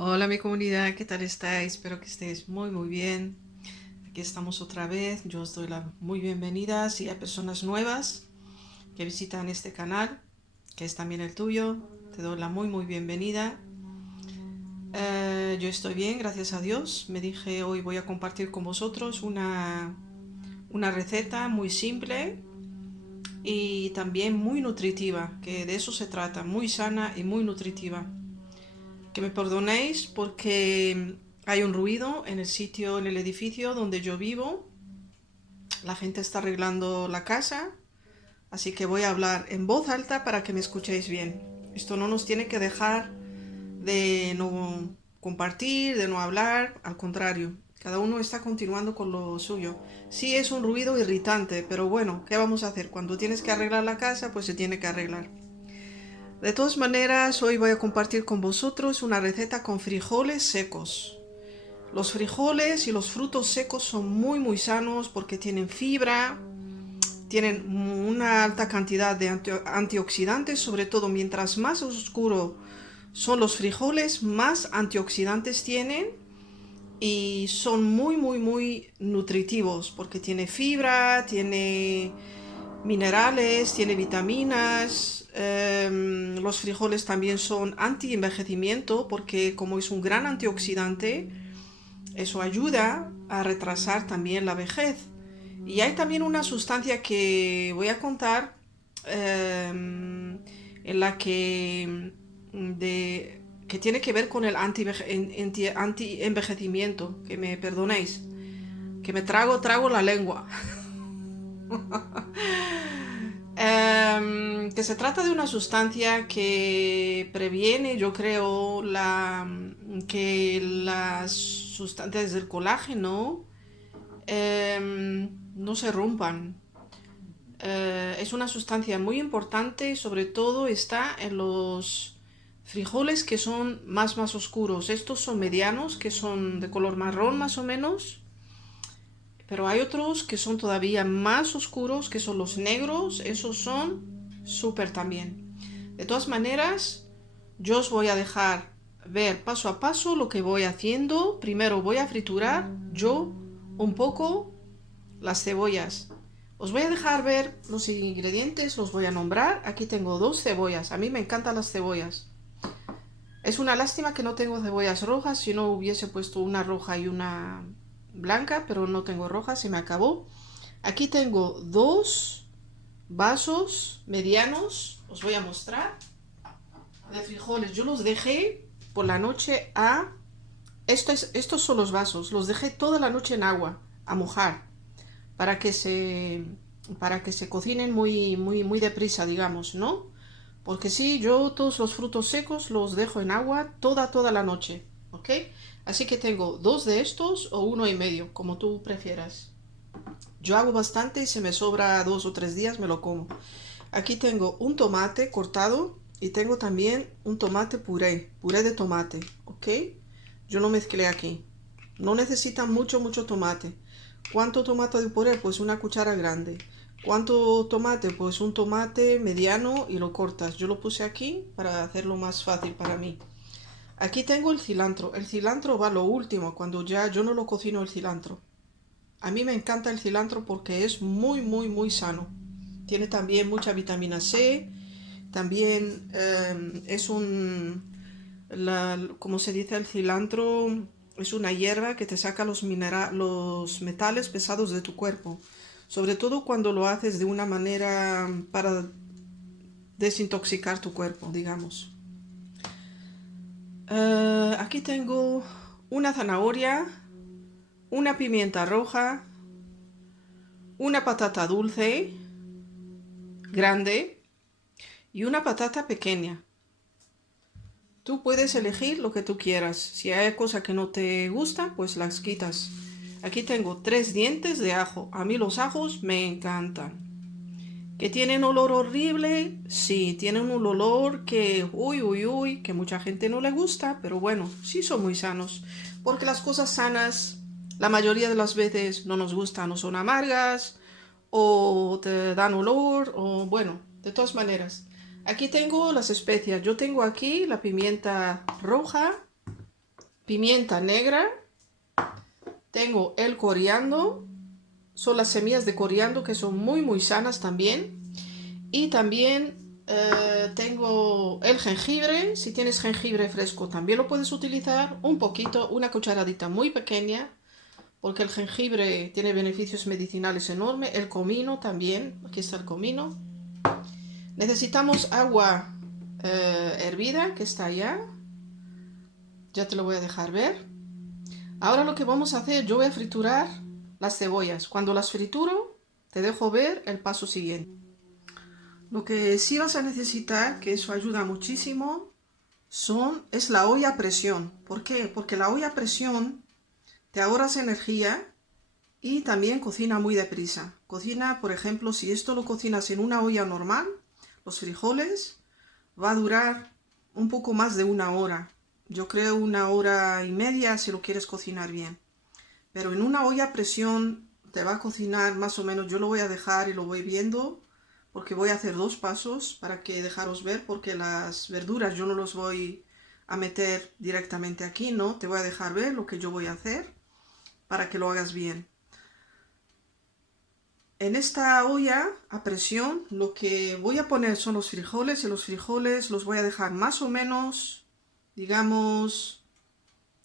Hola mi comunidad, ¿qué tal estáis? Espero que estéis muy bien. Aquí estamos otra vez. Yo os doy la muy bienvenida. Si hay personas nuevas que visitan este canal, que es también el tuyo, te doy la muy bienvenida. Yo estoy bien, gracias a Dios. Me dije hoy voy a compartir con vosotros una receta muy simple y también muy nutritiva, que de eso se trata, muy sana y muy nutritiva. Que me perdonéis porque hay un ruido en el sitio, en el edificio donde yo vivo. La gente está arreglando la casa, así que voy a hablar en voz alta para que me escuchéis bien. Esto no nos tiene que dejar de no compartir, de no hablar, al contrario. Cada uno está continuando con lo suyo. Sí es un ruido irritante, pero bueno, ¿qué vamos a hacer? Cuando tienes que arreglar la casa, pues se tiene que arreglar. De todas maneras, hoy voy a compartir con vosotros una receta con frijoles secos. Los frijoles y los frutos secos son muy sanos porque tienen fibra, tienen una alta cantidad de antioxidantes, sobre todo mientras más oscuro son los frijoles, más antioxidantes tienen y son muy nutritivos porque tiene fibra, tiene minerales, tiene vitaminas. Los frijoles también son anti-envejecimiento porque como es un gran antioxidante, eso ayuda a retrasar también la vejez. Y hay también una sustancia que voy a contar en la que tiene que ver con el anti-envejecimiento, que me perdonéis, que me trago la lengua. Que se trata de una sustancia que previene, yo creo, que las sustancias del colágeno no se rompan. Es una sustancia muy importante y sobre todo está en los frijoles que son más oscuros. Estos son medianos, que son de color marrón más o menos, pero hay otros que son todavía más oscuros, que son los negros. Esos son súper también. De todas maneras, yo os voy a dejar ver paso a paso lo que voy haciendo. Primero voy a friturar yo un poco las cebollas. Os voy a dejar ver los ingredientes, los voy a nombrar. Aquí tengo 2 cebollas. A mí me encantan las cebollas. Es una lástima que no tengo cebollas rojas, si no hubiese puesto una roja y una blanca, pero no tengo rojas, se me acabó. Aquí tengo 2 vasos medianos, os voy a mostrar, de frijoles. Yo los dejé por la noche a... Estos son los vasos, los dejé toda la noche en agua, a mojar, para que se, para que se cocinen muy deprisa, digamos, ¿no? Porque sí, yo todos los frutos secos los dejo en agua toda la noche, ¿ok? Así que tengo 2 de estos o 1,5, como tú prefieras. Yo hago bastante y si me sobra 2 o 3 días me lo como. Aquí tengo un tomate cortado y tengo también un tomate puré de tomate, ¿ok? Yo lo mezclé aquí. No necesita mucho tomate. ¿Cuánto tomate de puré? Pues una cuchara grande. ¿Cuánto tomate? Pues un tomate mediano y lo cortas. Yo lo puse aquí para hacerlo más fácil para mí. Aquí tengo el cilantro. El cilantro va lo último, cuando ya yo no lo cocino el cilantro. A mí me encanta el cilantro porque es muy sano. Tiene también mucha vitamina C. También es como se dice, el cilantro es una hierba que te saca los metales pesados de tu cuerpo. Sobre todo cuando lo haces de una manera para desintoxicar tu cuerpo, digamos. Aquí tengo una zanahoria, una pimienta roja, una patata dulce, grande, y una patata pequeña. Tú puedes elegir lo que tú quieras. Si hay cosa que no te gusta, pues las quitas. Aquí tengo 3 dientes de ajo. A mí los ajos me encantan. ¿Que tienen olor horrible? Sí, tienen un olor que, que mucha gente no le gusta, pero bueno, sí son muy sanos. Porque las cosas sanas, la mayoría de las veces no nos gustan, o son amargas, o te dan olor, o bueno, de todas maneras. Aquí tengo las especias. Yo tengo aquí la pimienta roja, pimienta negra, tengo el coriandro, son las semillas de coriandro que son muy sanas también. Y también tengo el jengibre. Si tienes jengibre fresco también lo puedes utilizar. Un poquito, una cucharadita muy pequeña, porque el jengibre tiene beneficios medicinales enormes. El comino también, aquí está el comino. Necesitamos agua hervida, que está allá. Ya te lo voy a dejar ver. Ahora lo que vamos a hacer, yo voy a friturar las cebollas. Cuando las frituro, te dejo ver el paso siguiente. Lo que sí vas a necesitar, que eso ayuda muchísimo, es la olla a presión. ¿Por qué? Porque la olla a presión te ahorras energía y también cocina muy deprisa. Cocina, por ejemplo, si esto lo cocinas en una olla normal, los frijoles, va a durar un poco más de 1 hora. Yo creo 1 hora y media si lo quieres cocinar bien. Pero en una olla a presión te va a cocinar más o menos, yo lo voy a dejar y lo voy viendo, porque voy a hacer 2 pasos para que dejaros ver, porque las verduras yo no los voy a meter directamente aquí, ¿no? Te voy a dejar ver lo que yo voy a hacer para que lo hagas bien. En esta olla a presión lo que voy a poner son los frijoles, y los frijoles los voy a dejar más o menos, digamos,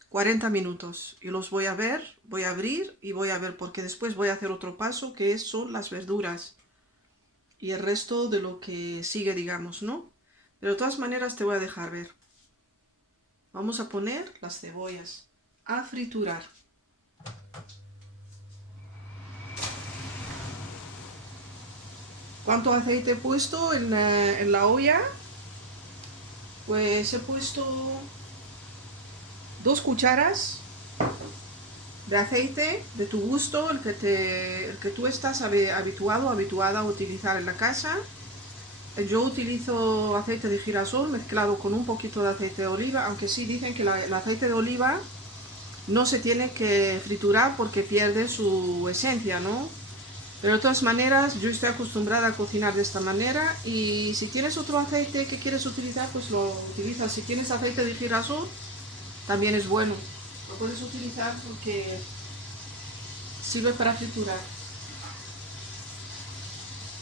40 minutos, y los voy a ver, voy a abrir y voy a ver, porque después voy a hacer otro paso que son las verduras y el resto de lo que sigue, digamos, ¿no? Pero de todas maneras te voy a dejar ver. Vamos a poner las cebollas a friturar. ¿Cuánto aceite he puesto en la olla? Pues he puesto 2 cucharas de aceite de tu gusto, el que tú estás habituada a utilizar en la casa. Yo utilizo aceite de girasol mezclado con un poquito de aceite de oliva, aunque sí dicen que el aceite de oliva no se tiene que friturar porque pierde su esencia, ¿no? Pero de todas maneras, yo estoy acostumbrada a cocinar de esta manera, y si tienes otro aceite que quieres utilizar, pues lo utilizas. Si tienes aceite de girasol, también es bueno. Lo puedes utilizar porque sirve para friturar.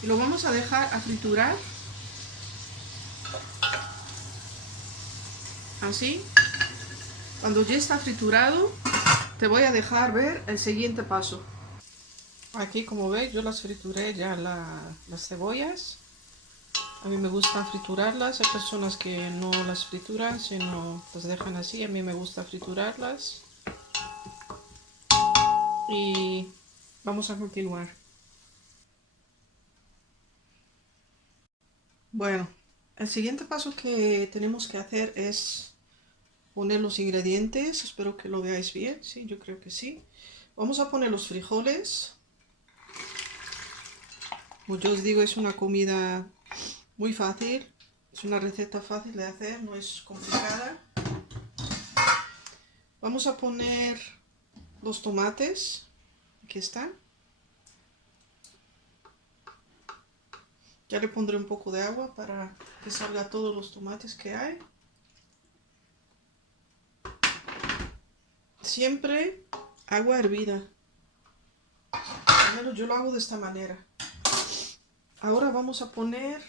Y lo vamos a dejar a friturar así. Cuando ya está friturado, te voy a dejar ver el siguiente paso. Aquí, como veis, yo las frituré ya las cebollas. A mí me gusta friturarlas. Hay personas que no las frituran, sino las dejan así. A mí me gusta friturarlas. Y vamos a continuar. Bueno, el siguiente paso que tenemos que hacer es poner los ingredientes. Espero que lo veáis bien. Sí, yo creo que sí. Vamos a poner los frijoles. Como yo os digo, es una comida muy fácil. Es una receta fácil de hacer, no es complicada. Vamos a poner los tomates. Aquí están. Ya le pondré un poco de agua para que salga todos los tomates que hay. Siempre agua hervida. Al menos yo lo hago de esta manera. Ahora vamos a poner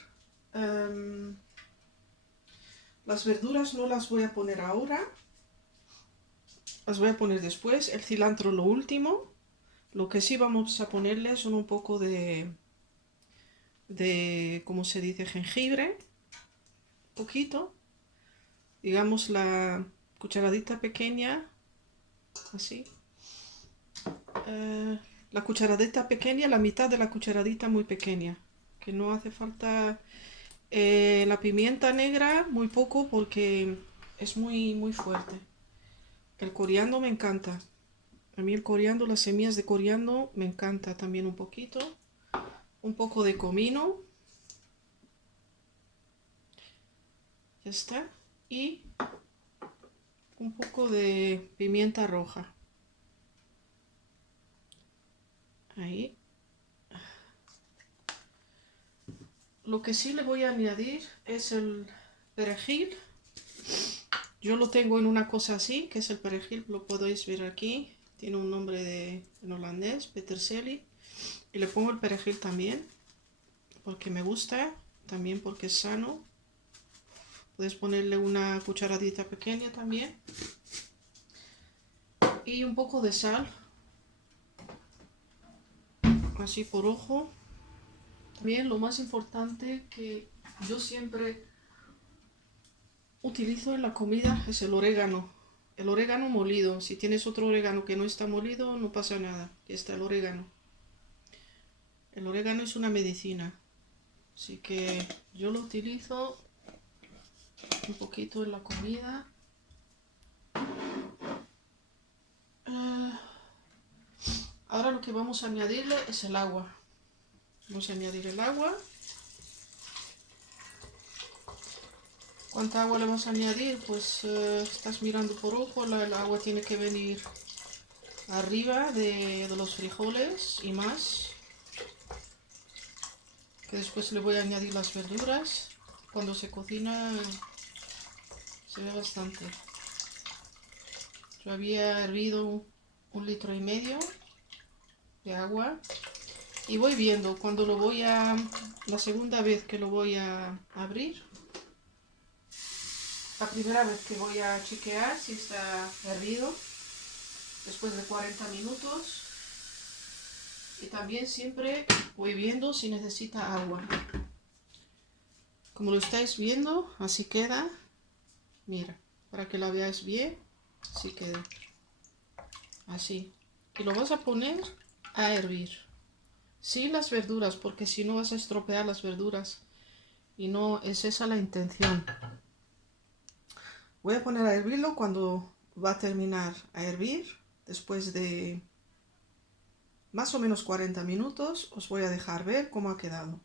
las verduras, no las voy a poner ahora. Las voy a poner después. El cilantro lo último. Lo que sí vamos a ponerle son un poco ¿cómo se dice? Jengibre. Poquito. Digamos la cucharadita pequeña. Así. La cucharadita pequeña, la mitad de la cucharadita muy pequeña. Que no hace falta la pimienta negra, muy poco porque es muy fuerte. El coriandro me encanta. A mí el coriandro, las semillas de coriandro me encanta también un poquito. Un poco de comino. Ya está. Y un poco de pimienta roja. Ahí. Lo que sí le voy a añadir es el perejil. Yo lo tengo en una cosa así, que es el perejil, lo podéis ver aquí. Tiene un nombre en holandés, peterselie. Y le pongo el perejil también, porque me gusta, también porque es sano. Puedes ponerle una cucharadita pequeña también. Y un poco de sal, así por ojo. También lo más importante que yo siempre utilizo en la comida es el orégano. El orégano molido. Si tienes otro orégano que no está molido, no pasa nada. Aquí está el orégano. El orégano es una medicina. Así que yo lo utilizo un poquito en la comida. Ahora lo que vamos a añadirle es el agua. Vamos a añadir el agua. ¿Cuánta agua le vamos a añadir? Pues estás mirando por ojo, el agua tiene que venir arriba de los frijoles y más. Que después le voy a añadir las verduras. Cuando se cocina se ve bastante. Yo había hervido 1,5 litros de agua y voy viendo cuando la segunda vez que lo voy a abrir. La primera vez que voy a chequear si está hervido después de 40 minutos. Y también siempre voy viendo si necesita agua. Como lo estáis viendo, así queda. Mira, para que la veáis bien, así queda. Así. Y lo vas a poner a hervir. Sin las verduras, porque si no vas a estropear las verduras. Y no es esa la intención. Voy a poner a hervirlo cuando va a terminar a hervir. Después de más o menos 40 minutos os voy a dejar ver cómo ha quedado.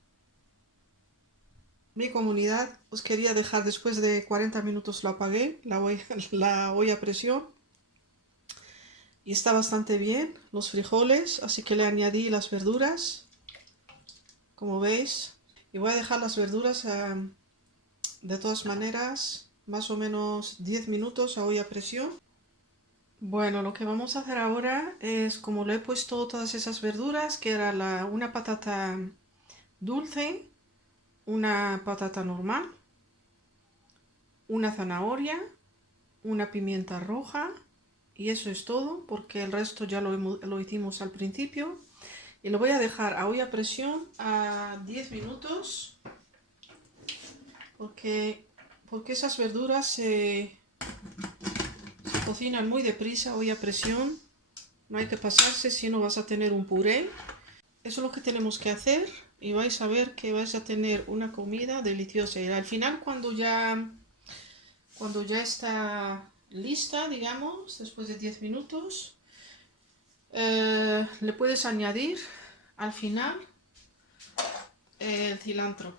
Mi comunidad, os quería dejar después de 40 minutos lo apagué, la olla a presión. Y está bastante bien los frijoles, así que le añadí las verduras, como veis. Y voy a dejar las verduras de todas maneras más o menos 10 minutos a olla a presión. Bueno, lo que vamos a hacer ahora es, como le he puesto todas esas verduras, que era una patata dulce, una patata normal, una zanahoria, una pimienta roja, y eso es todo, porque el resto ya lo hicimos al principio. Y lo voy a dejar a olla a presión a 10 minutos, porque esas verduras se cocinan muy deprisa a olla a presión. No hay que pasarse, si no vas a tener un puré. Eso es lo que tenemos que hacer y vais a ver que vais a tener una comida deliciosa. Y al final, cuando ya está lista, digamos, después de 10 minutos, le puedes añadir al final el cilantro.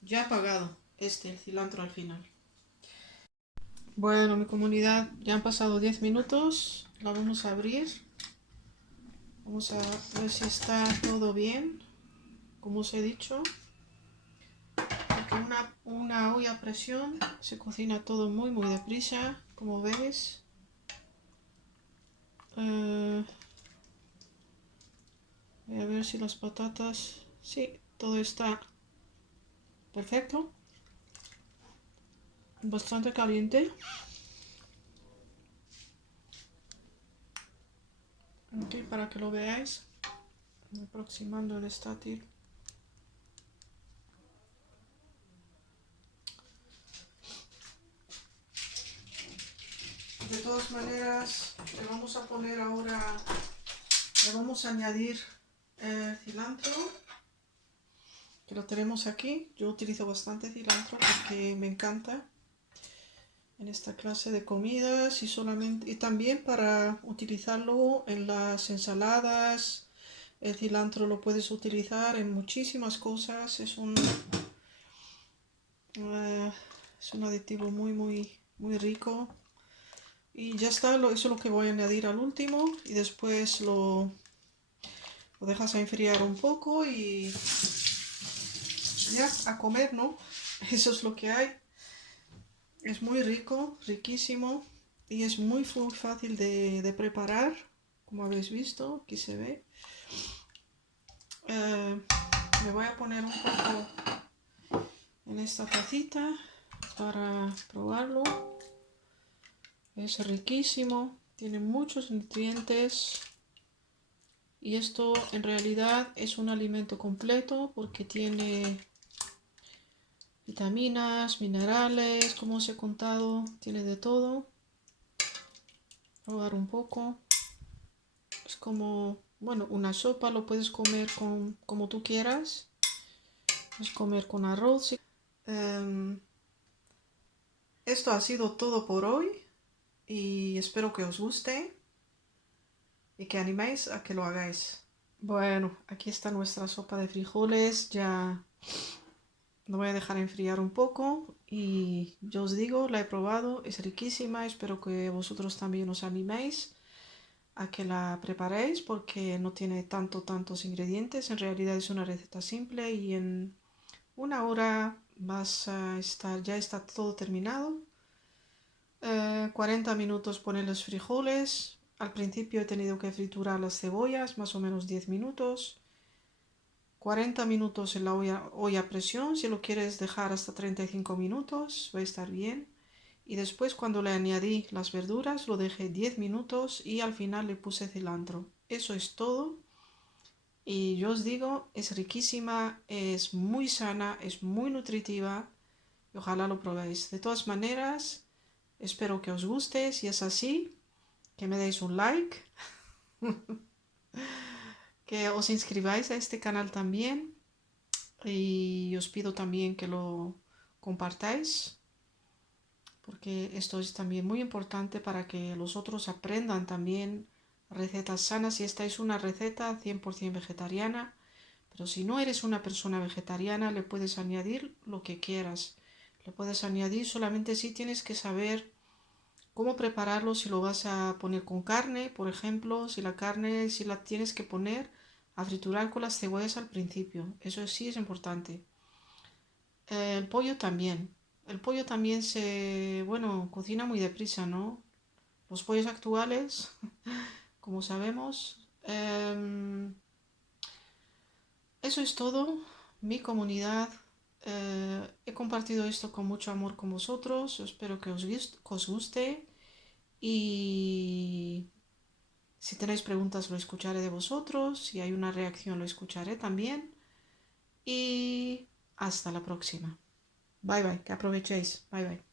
Ya apagado el cilantro al final. Bueno, mi comunidad, ya han pasado 10 minutos. La vamos a abrir. Vamos a ver si está todo bien, como os he dicho. Porque una olla a presión se cocina todo muy deprisa, como veis. Voy a ver si las patatas... Sí, todo está perfecto. Bastante caliente. Aquí para que lo veáis. Aproximando el estátil. De todas maneras, le vamos a poner ahora, le vamos a añadir el cilantro, que lo tenemos aquí. Yo utilizo bastante cilantro porque me encanta en esta clase de comidas y también para utilizarlo en las ensaladas. El cilantro lo puedes utilizar en muchísimas cosas. Es un aditivo muy rico. Y ya está, eso es lo que voy a añadir al último. Y después lo dejas a enfriar un poco y ya a comer, ¿no? Eso es lo que hay. Es muy rico, riquísimo y es muy fácil de preparar, como habéis visto, aquí se ve. Me voy a poner un poco en esta tacita para probarlo. Es riquísimo, tiene muchos nutrientes y esto en realidad es un alimento completo porque tiene vitaminas, minerales, como os he contado, tiene de todo. Probar un poco. Es como, bueno, una sopa, lo puedes comer como tú quieras. Puedes comer con arroz. Esto ha sido todo por hoy y espero que os guste y que animéis a que lo hagáis. Bueno, aquí está nuestra sopa de frijoles. Ya lo voy a dejar enfriar un poco y yo os digo, la he probado, es riquísima. Espero que vosotros también os animéis a que la preparéis porque no tiene tantos ingredientes. En realidad es una receta simple y en una hora ya está todo terminado. 40 minutos poner los frijoles. Al principio he tenido que friturar las cebollas, más o menos 10 minutos. 40 minutos en la olla a presión, si lo quieres dejar hasta 35 minutos, va a estar bien. Y después cuando le añadí las verduras lo dejé 10 minutos y al final le puse cilantro. Eso es todo. Y yo os digo, es riquísima, es muy sana, es muy nutritiva y ojalá lo probéis. De todas maneras, espero que os guste. Si es así, que me deis un like, que os inscribáis a este canal también y os pido también que lo compartáis porque esto es también muy importante para que los otros aprendan también recetas sanas. Si esta es una receta 100% vegetariana, pero si no eres una persona vegetariana, le puedes añadir lo que quieras. Le puedes añadir, solamente si tienes que saber cómo prepararlo, si lo vas a poner con carne, por ejemplo, si la tienes que poner a friturar con las cebollas al principio. Eso sí es importante. El pollo también. El pollo también bueno, cocina muy deprisa, ¿no? Los pollos actuales, como sabemos. Eso es todo. Mi comunidad. He compartido esto con mucho amor con vosotros. Espero que os guste. Y si tenéis preguntas lo escucharé de vosotros. Si hay una reacción lo escucharé también. Y hasta la próxima. Bye bye. Que aprovechéis. Bye bye.